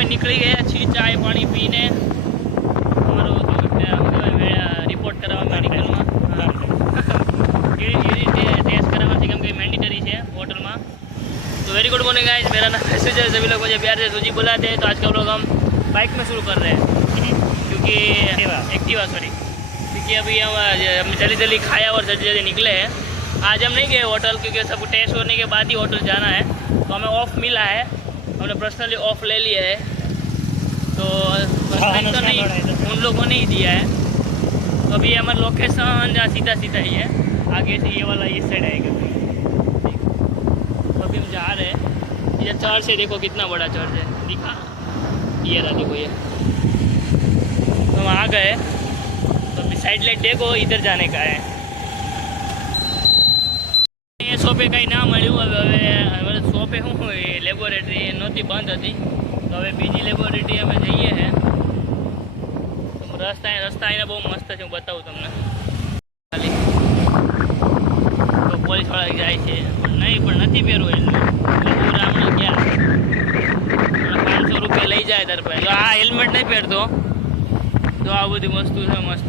અમે નીકળી ગયા છીએ ચાય પાણી પીને અમારો રિપોર્ટ કરાવવા મેડિકલમાં टेस्ट कराना चाहिए क्योंकि मैंडेटरी है होटल में। तो वेरी गुड मॉर्निंग गाइस, मेरा नाम है सुजय। सभी लोग मुझे प्यार से सूजी बुलाते हैं। तो आज का व्लॉग हम बाइक में शुरू कर रहे हैं क्योंकि एक्टिवा सॉरी, क्योंकि अभी हम जल्दी जल्दी खाया और जल्दी जल्दी निकले हैं। आज हम नहीं गए होटल क्योंकि सब टेस्ट होने के बाद ही होटल जाना है। तो हमें ऑफ मिला है, हमने पर्सनली ऑफ ले लिया है। तो पर्सनली तो नहीं, उन लोगों ने ही दिया है। तो अभी हमारा लोकेशन जहाँ सीधा सीधा ही है, आगे से ये वाला इस साइड आएगा। तो अभी हम जा रहे हैं। ये चर्च है, देखो कितना बड़ा चर्च है, दिखा ये रहा देखो ये। तो हम आ गए। तो अभी साइड लाइट देखो, इधर जाने का है। ये शॉपे कहीं ना મળ્યું હવે શોપે શું લેબોરેટરી નહોતી, બંધ હતી। તો હવે બીજી લેબોરેટરી અમે જઈએ हैं। રસ્તા એને બહુ મસ્ત છે, હું બતાવું તમને ખાલી। તો પોલીસવાળા જાય છે પણ નહીં, પણ નથી પહેરવું હેલ્મેટ, એટલે હું રામણા ગયા 500 રૂપિયા લઈ જાય તાર પાસે। તો આ હેલ્મેટ નહીં પહેરતો, તો આ બધી વસ્તુ છે મસ્ત।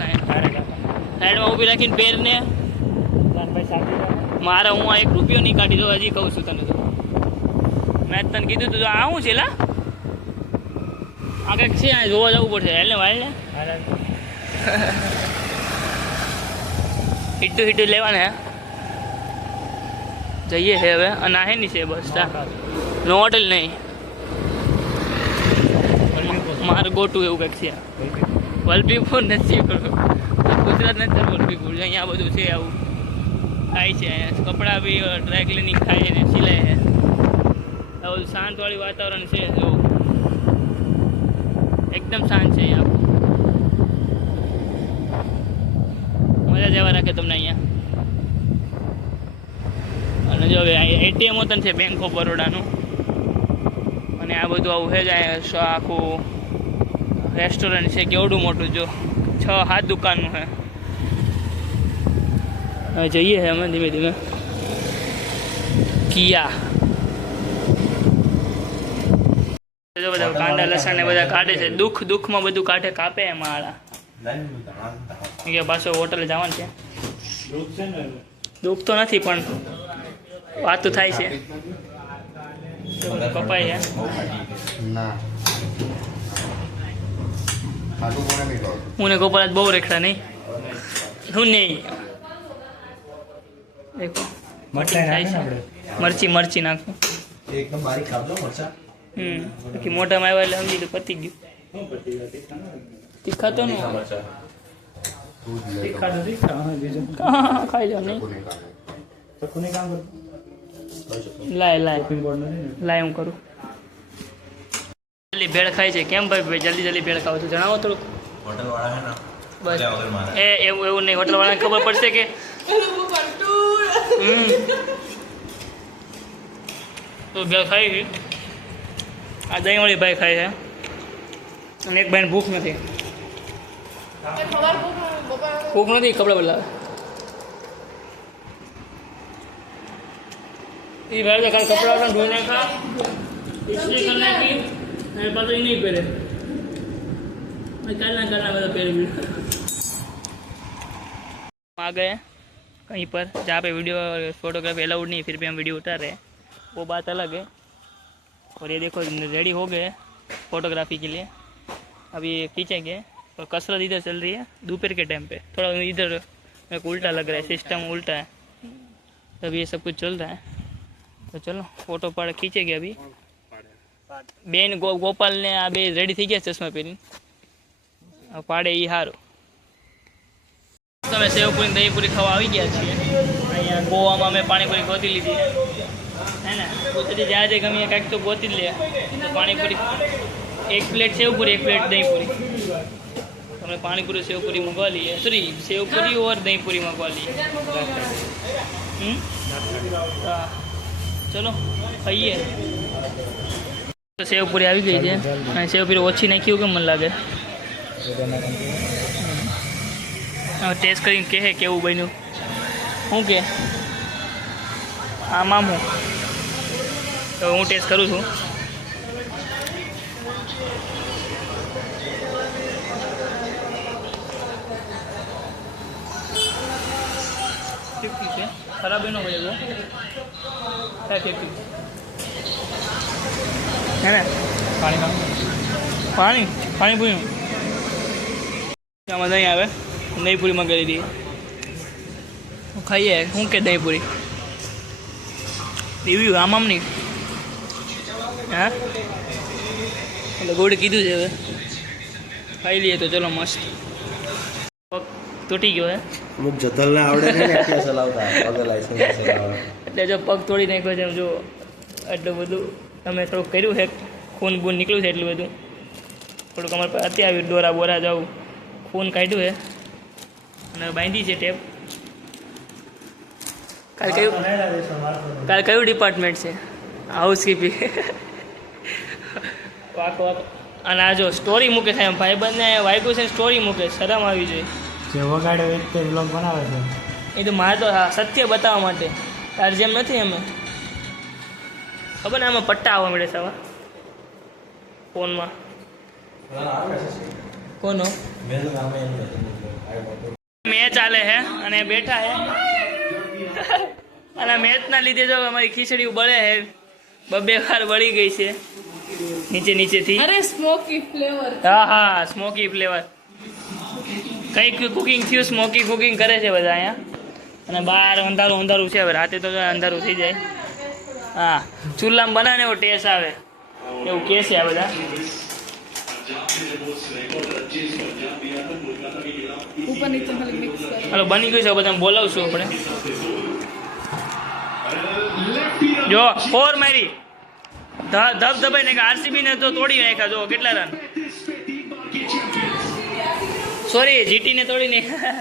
સાઈડમાં ઊભી રાખીને પહેરને મારા, હું આ 1 રૂપિયો નહીં કાઢી દો, હજી કહું છું તને। તો મેં તને કીધું તું આ શું છે લા, આ કંઈક છે, આ જોવા જવું પડશે। હેલને વાળને હિટ્ટુ હિટ્ટુ લેવાને હે, જઈએ છે હવે। અને આ ની છે બસ, નો હોટેલ નહીં, મારે ગોટું એવું કંઈક છે। વલભીપુર નથી, ગુજરાત નથી વલભીપુર, અહીંયા બધું છે આવું થાય છે। કપડાં બી ડ્રાય ક્લિનિંગ થાય ને સિલાય છે, આ બધું શાંતવાળી વાતાવરણ છે। જો એકદમ શાંત છે અહીંયા, મજા જવા રાખે તમને અહીંયા। અને જો હવે એટીએમ હોતન છે બેંક ઓફ બરોડાનું, અને આ બધું આવું છે જ અહીંયા। આખું રેસ્ટોરન્ટ છે કેવડું મોટું, જો 6-7 દુકાનનું છે। હવે જઈએ છે અમે ધીમે ધીમે। કિયા જો બધા કાંદા લસણ ને બધા કાઢે છે, દુઃખમાં બધું કાઢે, કાપે એમાં આળા કે પાછો હોટલે જવાનું છે। દુઃખ તો નથી પણ વાત તો થાય છે। કપાઈ છે હું ને ગોપાલ બહુ રેખડા નહીં, હું નહીં દેખો મરચી નાખું એકદમ બારીક કાપજો મરચા। બાકી મોટામાં આવ્યા એટલે સમજી તો પતી ગયું। તીખા તો નહીં, ખાઈ લો નહીં, લાય હું કરું। જલ્દી ભેળ ખાય છે, કેમ ભાઈ જલ્દી જલ્દી ભેળ ખાવ છો જણાવો થોડુંક। હોટલ વાળા હે ના બસ એવું નહીં, હોટલ વાળાને ખબર પડશે કે તો ભેળ ખાઈ છે। આ દહીંવાળી ભાઈ ખાય છે, અને એક ભાઈને ભૂખ નથી, કપડા બદલાવે એ ભાઈ કાલે કપડા ધોઈ નાખા, ઇસ્ત્રી કરી નાખી, અને પાછું એ નહીં પહેરે, કાલના બધા પહેરી। आ गए कहीं पर जहाँ पे वीडियो फोटोग्राफी अलाउड नहीं, फिर भी हम वीडियो उतार रहे हैं, वो बात अलग है। और ये देखो रेडी हो गए फोटोग्राफी के लिए। अभी ये खींचेंगे और कसरत इधर चल रही है दोपहर के टाइम पे, थोड़ा इधर मेरे को उल्टा लग रहा है, सिस्टम उल्टा है, तभी ये सब कुछ चल रहा है। तो चलो फोटो पाड़ खींचेंगे अभी। बेन गोपाल ने आ बे रेडी थी गया चश्मा पहरी पाड़े ये हारो। તમે સેવપુરી દહીંપુરી ખાવા આવી ગયા છીએ અહીંયા ગોવામાં। અમે પાણીપુરી ગોતી લીધી હે ને, ગુજરાતી જ્યાં જે ગમે કાંઈક તો ગોતી જ લે। તો પાણીપુરી 1 પ્લેટ સેવપુરી 1 પ્લેટ દહીંપુરી, તમે પાણીપુરી સેવપુરી મંગवा लिए, सॉरी सेवपुरी और दहीपुरी मंगवा लिए। हाँ चलो खाइए। तो सेवपुरी આવી ગઈ છે, અને સેવપુરી ઓછી નાખ્યું કે મને લાગે। ટેસ્ટ કરીને કહે કેવું બન્યું, શું કે આમ હું તો હું ટેસ્ટ કરું છું। ખરાબ એનો હોય એવો હે ને પાણી પૂરી આમાં દહીં આવે દહીં પૂરી મંગાવી દઈએ ખાઈએ શું કે દહીં પૂરી રિવ્યુ આમ નહીં હા એટલે ગોળ કીધું છે હવે ખાઈ લઈએ તો ચલો મસ્ત પગ તૂટી ગયો હે અમુક જતલને આવડે ને એક્ટિવા ચલાવતા વગર લાયસન્સ ચલાવવા એટલે જો પગ તોડી નાખ્યો છે જો એટલું બધું તમે થોડુંક કર્યું છે ખૂન બૂન નીકળ્યું છે એટલું બધું થોડુંક અમારે પાસે અત્યારે આવ્યું દોરા બોરા જાઉં ખૂન કાઢ્યું છે અને બાંધી છે ટેપ કાલ કયું ડિપાર્ટમેન્ટ છે હાઉસકીપિંગ વાકો વાકો અને આ જો સ્ટોરી મૂકે છે એમ ભાઈબંધને વાગ્યું છે સ્ટોરી મૂકે શરમ આવી જોઈએ જે વગાડે એ રીતે બ્લોગ બનાવે છે એ તો મારે તો હા સત્ય બતાવવા માટે તાર જેમ નથી અમે ખબર ને આમાં પટ્ટા આવવા મળે છે આવા ફોનમાં કોનો મેચ ચાલે છે અને બેઠા છે અને મેચના લીધે જો અમારી ખીચડી બળે છે બબે વાર બળી ગઈ છે નીચેથી અરે સ્મોકી ફ્લેવર હા સ્મોકી ફ્લેવર કંઈક કુકિંગ થયું સ્મોકી કુકિંગ કરે છે બધા અહીંયા અને બહાર અંધારું છે હવે રાતે તો અંધારું થઈ જાય હા ચૂલામાં બનાવે એવો ટેસ્ટ આવે એવું કહે છે આ બધા ઉપર નીચે ખાલી મિક્સ કરે હાલો બની ગયું છે બધા બોલાવશું આપણે જો 4 મારી ધબધબાઈ નાખ્યા આરસીબી ને તો તોડી નાખ્યા જો કેટલા રન સોરી જીટી ને તોડી નાખ્યા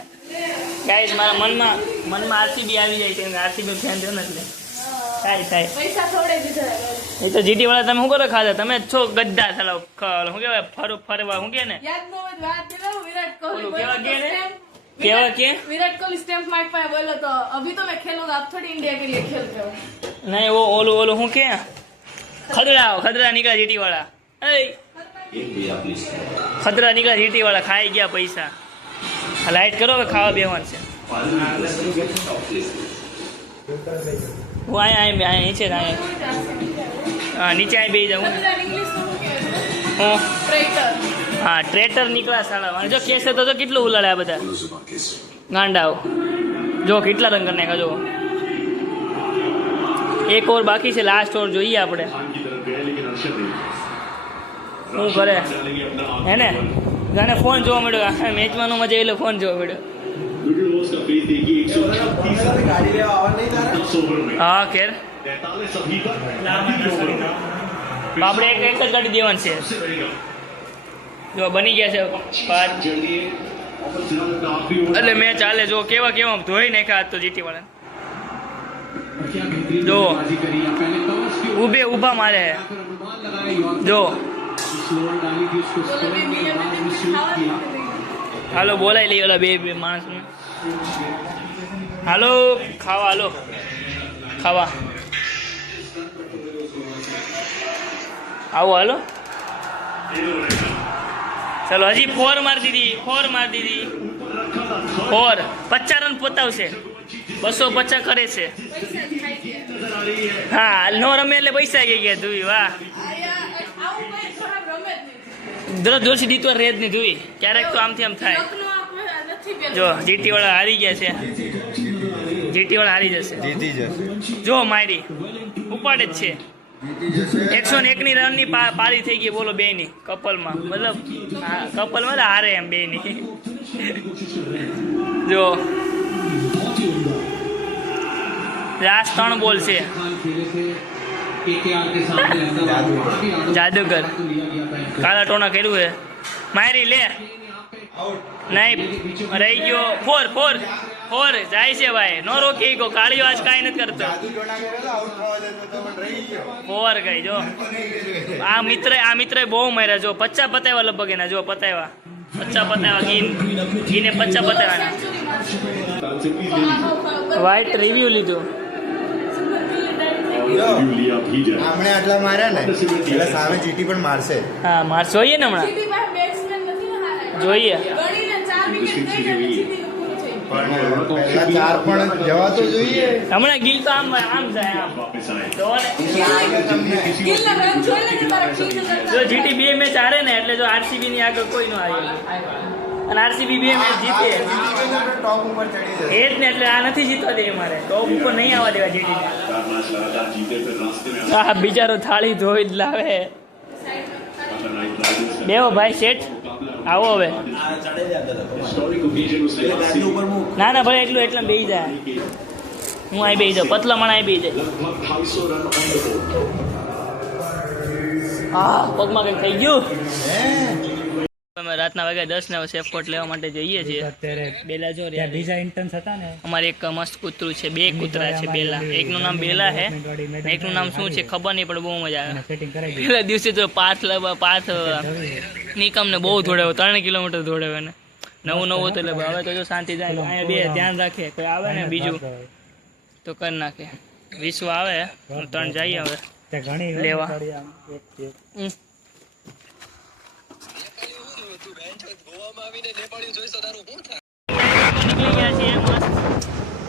ગાઈસ મારા મનમાં આરસીબી આવી જાય કેમ કે આરસીબી ફેન છો ને એટલે થાય પૈસા થોડે દીધા એ તો જીટી વાળા તમે શું કરો ખાધા તમે જ છો ગદ્દા ચલાવ શું કહેવાય ફરવા શું કે ને યાદ ન હોય વાત દેલો વિરાટ કોહલી ઓલું કેવા કે ને stamp- કેવા કે विराट कोहली स्टैम्प मार्क पे बोलो तो अभी तो मैं खेलूंगा आप थोड़ी इंडिया के लिए खेल रहे हो નહીં ઓલું શું કે ખદરા નીકળ્યા જીટી વાળા ખદરા નીકળ્યા જીટી વાળા ખાઈ ગયા પૈસા લાઈટ કરો હવે ખાવા બેવાનું છે હું અહીંયા નીચે હા નીચે અહીં બેસી જાઉં इंग्लिश में क्या હું ट्रेटर હા ટ્રેટર નીકળ્યા સાલા જો કેસે તો કેટલું ઉલાડે આ બધા ગાંડાઓ જો કેટલા રન કરી નાખ્યા જો એક ઓવર બાકી છે લાસ્ટ ઓવર જોઈએ આપણે શું કરે હે ને જાણે ફોન જોવા મળ્યો મેચમાં મજા એટલે ફોન જોવા મળ્યો ગાડી લેવા આવવા નહીં તારે હા ખેર આપણે એક જ ગાડી દેવાની છે જો બની ગયા છે પાંચ એટલે મેચ ચાલે જો કેવા ધોઈ નાખ્યા તો જીટી વાળા જો ઊભા મારે જો હાલો બોલાઈ લઈ ઓલા બે માણસને હાલો ખાવા આવો હાલો ચલો હજી 4 મારી દીધી 4 50 રન પોતાવશે 250 કરે છે હા નો રમે એટલે પૈસા ગઈ ગયા ધુઈ વાહ આવું કઈ ખરાબ રમે જ નહીં દરરોજ જોશી દીતવાર રેજ નહીં ધુઈ ક્યારેક તો આમથી આમ થાય લખનો આપણે નથી પેલું જો જીટી વાળા હારી ગયા છે જીટી વાળા હારી જશે જીતી જશે જો મારી ઉપાડે જ છે 101 ની રનની પારી થઈ ગઈ બોલો બે ની કપલમાં મતલબ કપલમાં હારે એમ બે ની જો લાસ્ટ 3 બોલ છે જાદુગર કાલા ટોના કર્યું છે મારી લે નહીં રહી ગયો 4 જાય છે ભાઈ નો રોકી ગયો કાળીઓ આજ કાંઈ નથી કરતો 4 ગઈ જો આ મિત્રએ બહુ માર્યા જો 50 પતાવ્યા લગભગ એના જો પતાવ્યા 50 પતાવ્યા ગીને 50 પતાવ્યા વાઇટ રિવ્યુ લીધું આપણે આટલા માર્યા ને એટલે સામે જીટી પણ મારશે હા માર જોઈએ ને હમણાં જીટી પાસે બેટ્સમેન નથી ને હારા જોઈએ ગણીને 4 વિકેટ ગઈ અને જીતીને પૂરું થઈ ગયું પણ પહેલા 4 પણ જવા તો જોઈએ. હમણાં ગિલ તો આમ જાય આમ જો ને ગિલના રન જોઈ લે કે તારા કિલ જો જીટી 2 મેચ હારે ને એટલે જો આરસીબી ની આગળ કોઈ નો આવ્યો અને આરસીબી 2 મેચ જીતે ટોપ ઉપર ચડી જશે. એ જ ને એટલે આ નથી જીતવા દે મારે ટોપ ઉપર નહીં આવવા દેવા જીટી હા બિચારો થાળી ધોઈ જ લાવે બેવો ભાઈ શેઠ આવો હવે ના ના ભાઈ એટલું બેસી જાય હું અહીં બેસી જાઉં પતલા મણા અહીં બેસી જાય હા પગમાં કંઈક થઈ ગયું અમે રાતના વાગ્યા 10 ને સેફકોટ લેવા માટે જઈએ છીએ અત્યારે બેલા જો ત્યાં બીજા ઇન્ટર્ન્સ હતા ને અમારે એક મસ્ત કૂતરું છે 2 કૂતરા છે બેલા એકનું નામ બેલા છે એકનું નામ શું છે ખબર નહીં પણ બહુ મજા આવે સેટિંગ કરાવી દીધું. પેલા દિવસે તો પાથ નિકમને બહુ દોડાવ્યો 3 કિલોમીટર દોડાવ્યો ને નવું હતું એટલે હવે તો જો શાંતિ જાય અહીંયા બે ધ્યાન રાખે કોઈ આવે ને બીજું તો કરી નાખે વિશ્વ આવે 3 જઈએ હવે ત્યાં ઘણી લેવા. ગાડી આમ એક- હમ. નીકળી ગયા છીએ મસ્ત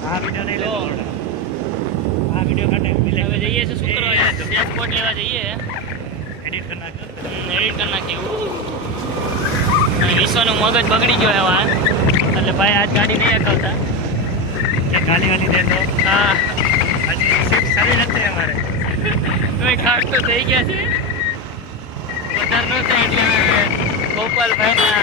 આ વિડીયો નહીં જો. લેતો. આ વિડીયો કાઢે હવે જઈએ છીએ શુક્રવારે સેફકોટ લેવા જઈએ એડિટ કરી નાખજો. એડિટ કરી નાખીએ વિશ્વનો મગજ બગડી ગયો એવા એટલે ભાઈ આજ ગાડી નહીં અકવતા કે ગાલી વાલી દેતો હા હજી શિફ્ટ કરી નથી અમારે. તમે ખાટ તો થઈ ગયા છે વધારે ન થાય એટલે ગોપાલભાઈના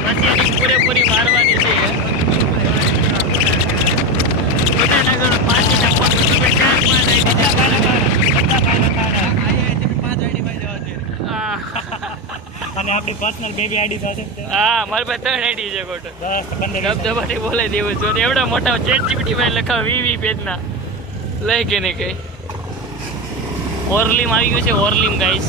પછી એની પૂરેપૂરી મારવાની છે વિદ્યાનગર 5 અને આપણી પર્સનલ બેબી આઈડી સાથે હા મારી પાસે 3 આઈડી છે ખોટો 10-15 ધબધબાટી બોલાઈ દેવું છું અને એવડા મોટા ચેટ જીપીટી માં લખાવ 20 પેજના લઈ કે ને કઈ ઓરલીમ આવી ગયું છે ઓરલીમ ગાઈસ